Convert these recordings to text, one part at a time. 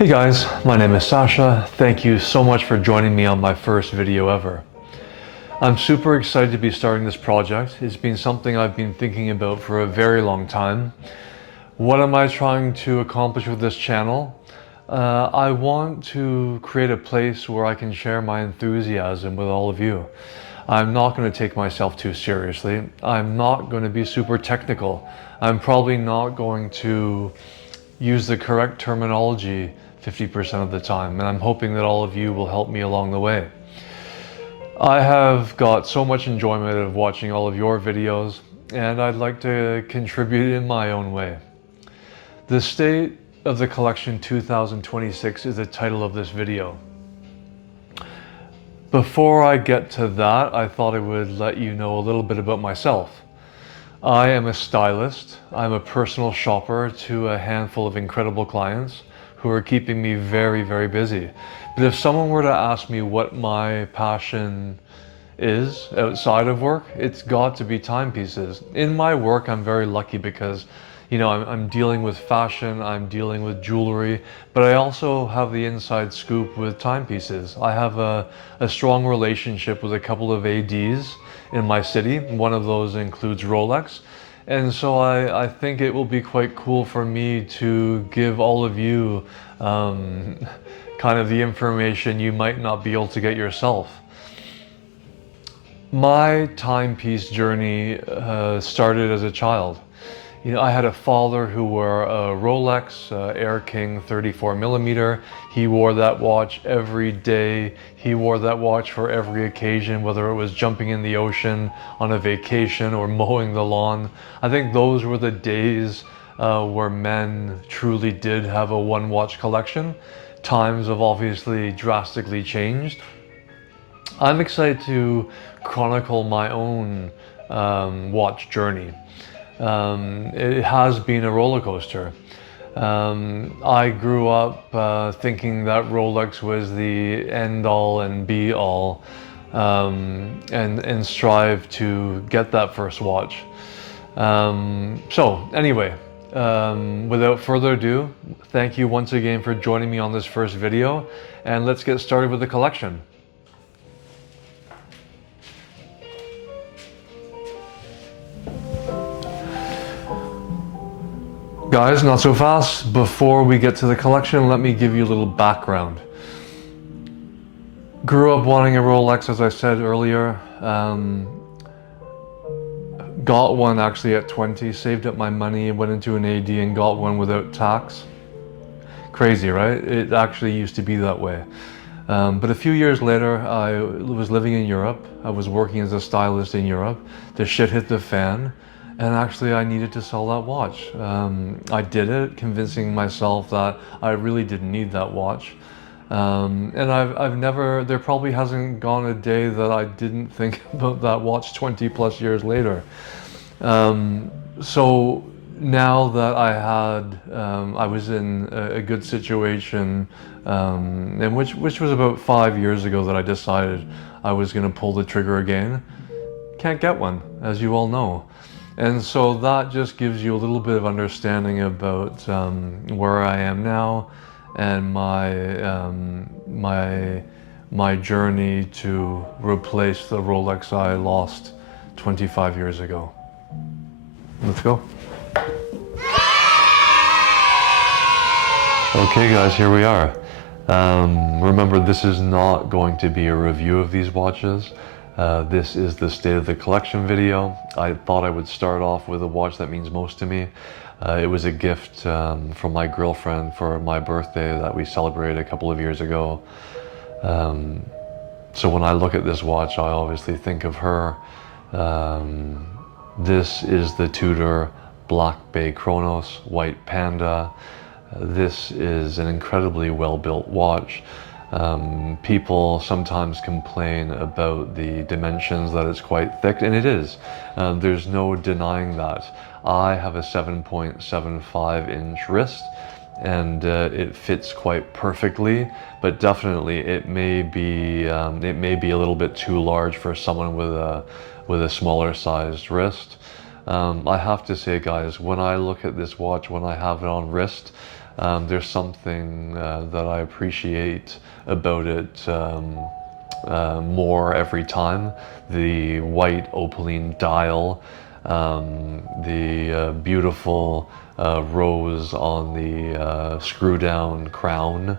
Hey guys, my name is Sasha. Thank you so much for joining me on my first video ever. I'm super excited to be starting this project. It's been something I've been thinking about for a very long time. What am I trying to accomplish with this channel? I want to create a place where I can share my enthusiasm with all of you. I'm not going to take myself too seriously. I'm not going to be super technical. I'm probably not going to use the correct terminology 50% of the time, and I'm hoping that all of you will help me along the way. I have got so much enjoyment of watching all of your videos, and I'd like to contribute in my own way. The State of the Collection 2026 is the title of this video. Before I get to that, I thought I would let you know a little bit about myself. I am a stylist. I'm a personal shopper to a handful of incredible clients who are keeping me very, very busy. But if someone were to ask me what my passion is outside of work, it's got to be timepieces. In my work, I'm very lucky because, I'm dealing with fashion, I'm dealing with jewelry, but I also have the inside scoop with timepieces. I have a strong relationship with a couple of ADs in my city. One of those includes Rolex. And so I think it will be quite cool for me to give all of you kind of the information you might not be able to get yourself. My timepiece journey started as a child. I had a father who wore a Rolex Air King 34mm. He wore that watch every day. He wore that watch for every occasion, whether it was jumping in the ocean, on a vacation, or mowing the lawn. I think those were the days where men truly did have a one-watch collection. Times have obviously drastically changed. I'm excited to chronicle my own watch journey. It has been a roller coaster. I grew up thinking that Rolex was the end all and be all, and strive to get that first watch. So anyway, without further ado, thank you once again for joining me on this first video, and let's get started with the collection. Guys, not so fast. Before we get to the collection, let me give you a little background. Grew up wanting a Rolex, as I said earlier. Got one actually at 20, saved up my money, went into an AD and got one without tax. Crazy, right? It actually used to be that way. But a few years later, I was living in Europe. I was working as a stylist in Europe. The shit hit the fan. And actually I needed to sell that watch. I did it, convincing myself that I really didn't need that watch. And there probably hasn't gone a day that I didn't think about that watch 20 plus years later. So now that I was in a good situation, and which was about 5 years ago that I decided I was gonna pull the trigger again. Can't get one, as you all know. And so that just gives you a little bit of understanding about where I am now and my journey to replace the Rolex I lost 25 years ago. Let's go. Okay guys, here we are. Remember, this is not going to be a review of these watches. This is the State of the Collection video. I thought I would start off with a watch that means most to me. It was a gift from my girlfriend for my birthday that we celebrated a couple of years ago. So when I look at this watch, I obviously think of her. This is the Tudor Black Bay Chronos White Panda. This is an incredibly well-built watch. People sometimes complain about the dimensions, that it's quite thick, and it is. There's no denying that. I have a 7.75 inch wrist, and it fits quite perfectly, but definitely it may be a little bit too large for someone with a smaller sized wrist. I have to say, guys, when I look at this watch, when I have it on wrist, There's something that I appreciate about it more every time. The white opaline dial, the beautiful rose on the screw down crown.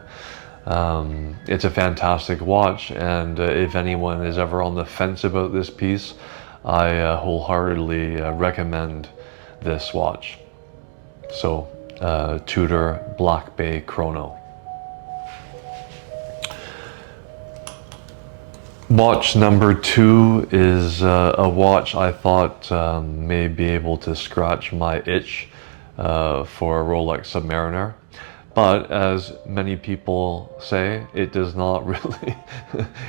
It's a fantastic watch, and if anyone is ever on the fence about this piece, I wholeheartedly recommend this watch. So, Tudor Black Bay Chrono. Watch number 2 is a watch I thought may be able to scratch my itch for a Rolex Submariner. But as many people say, it does not really,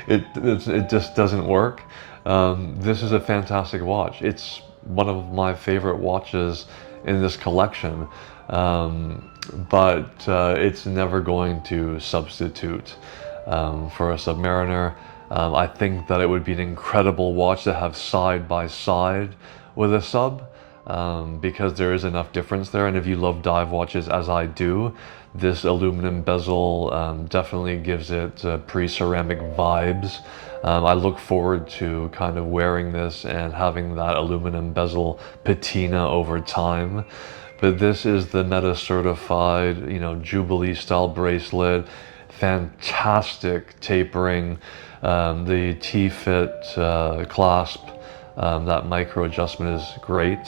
it just doesn't work. This is a fantastic watch. It's one of my favorite watches in this collection, but it's never going to substitute for a Submariner. I think that it would be an incredible watch to have side by side with a sub, because there is enough difference there. And if you love dive watches as I do, this aluminum bezel definitely gives it pre-ceramic vibes. I look forward to kind of wearing this and having that aluminum bezel patina over time. But this is the Meta certified, you know, Jubilee style bracelet, fantastic tapering, the T-fit clasp, that micro adjustment is great.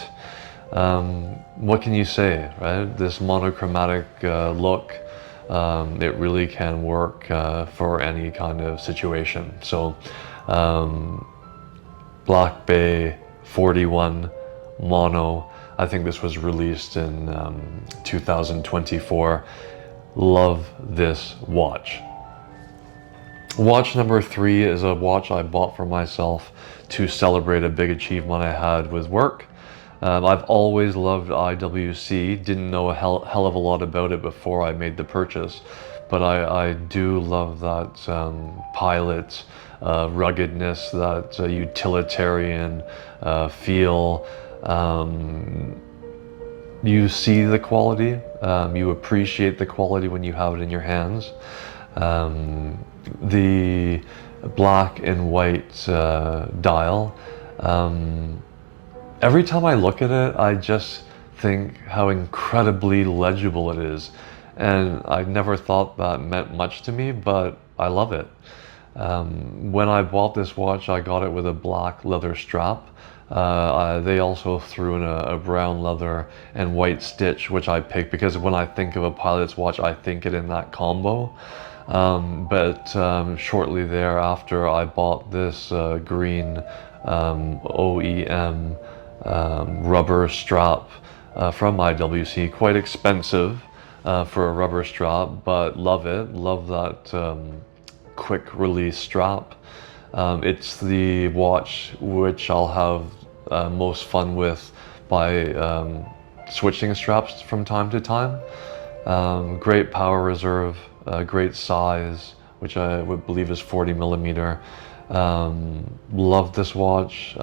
What can you say, right? This monochromatic look, it really can work for any kind of situation. So, Black Bay 41 mono. I think this was released in 2024. Love this watch. Watch number 3 is a watch I bought for myself to celebrate a big achievement I had with work. I've always loved IWC, didn't know a hell of a lot about it before I made the purchase, but I do love that Pilot ruggedness, that utilitarian feel. You see the quality, you appreciate the quality when you have it in your hands. The black and white dial, every time I look at it, I just think how incredibly legible it is. And I never thought that meant much to me, but I love it. When I bought this watch, I got it with a black leather strap. They also threw in a brown leather and white stitch, which I picked because when I think of a pilot's watch, I think it in that combo. But shortly thereafter, I bought this green OEM rubber strap from IWC. Quite expensive for a rubber strap, but love it. Love that quick release strap. It's the watch which I'll have most fun with by switching straps from time to time. Great power reserve, great size, which I would believe is 40 millimeter. Love this watch,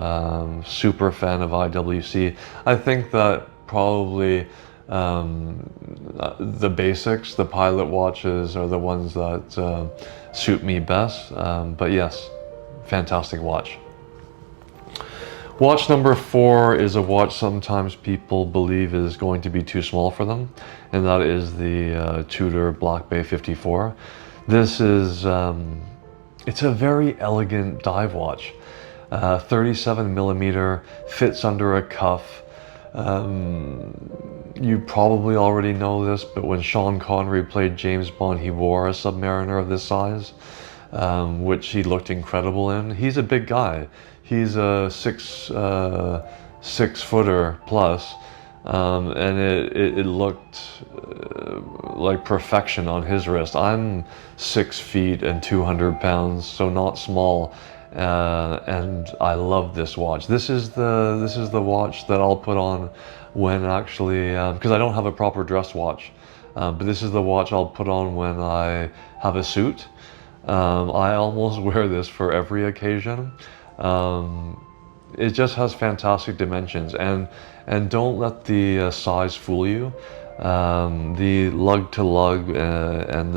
super fan of IWC. I think that probably the basics, the Pilot watches are the ones that suit me best, but yes, fantastic watch. Watch number 4 is a watch sometimes people believe is going to be too small for them, and that is the Tudor Black Bay 54. This is, it's a very elegant dive watch. 37 millimeter, fits under a cuff. You probably already know this, but when Sean Connery played James Bond, he wore a Submariner of this size, which he looked incredible in. He's a big guy. He's a six footer plus, and it looked like perfection on his wrist. I'm 6 feet and 200 pounds, so not small, and I love this watch. This is the watch that I'll put on when actually, because I don't have a proper dress watch, but this is the watch I'll put on when I have a suit. I almost wear this for every occasion. It just has fantastic dimensions, and don't let the size fool you. The lug to lug and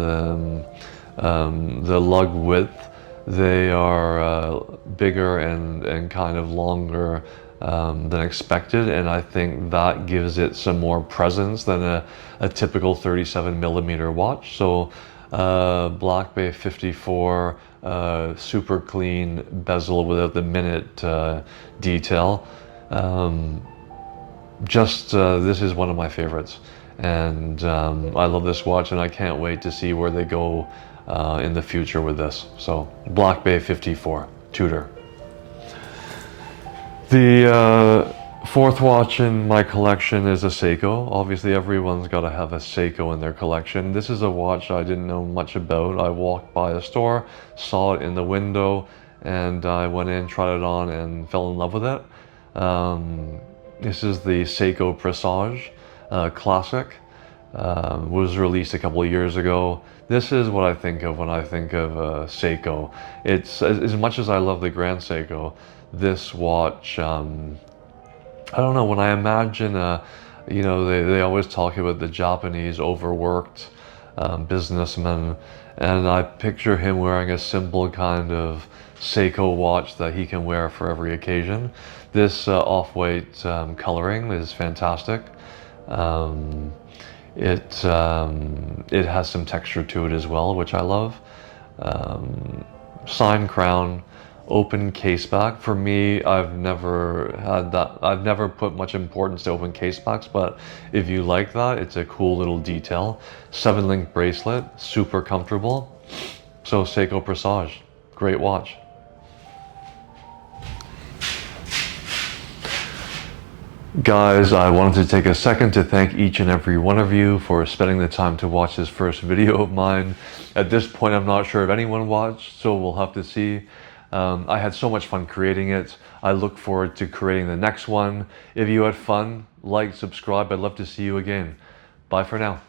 the lug width, they are bigger and kind of longer than expected, and I think that gives it some more presence than a typical 37 millimeter watch. So Black Bay 54, super clean bezel without the minute detail. This is one of my favorites, and I love this watch, and I can't wait to see where they go in the future with this. So Black Bay 54 Tudor. The fourth watch in my collection is a Seiko. Obviously everyone's got to have a Seiko in their collection. This is a watch I didn't know much about. I walked by a store, saw it in the window, and I went in, tried it on, and fell in love with it. This is the Seiko Presage Classic. Was released a couple of years ago. This is what I think of when I think of Seiko. It's as much as I love the Grand Seiko, this watch, I don't know, when I imagine, you know, they always talk about the Japanese overworked businessman, and I picture him wearing a simple kind of Seiko watch that he can wear for every occasion. This off-white coloring is fantastic. It has some texture to it as well, which I love. Sign crown, open case back. For me, I've never had that. I've never put much importance to open case backs, but if you like that, it's a cool little detail. 7-link bracelet, super comfortable. So Seiko Presage, great watch. Guys, I wanted to take a second to thank each and every one of you for spending the time to watch this first video of mine. At this point, I'm not sure if anyone watched, so we'll have to see. I had so much fun creating it. I look forward to creating the next one. If you had fun, like, subscribe. I'd love to see you again. Bye for now.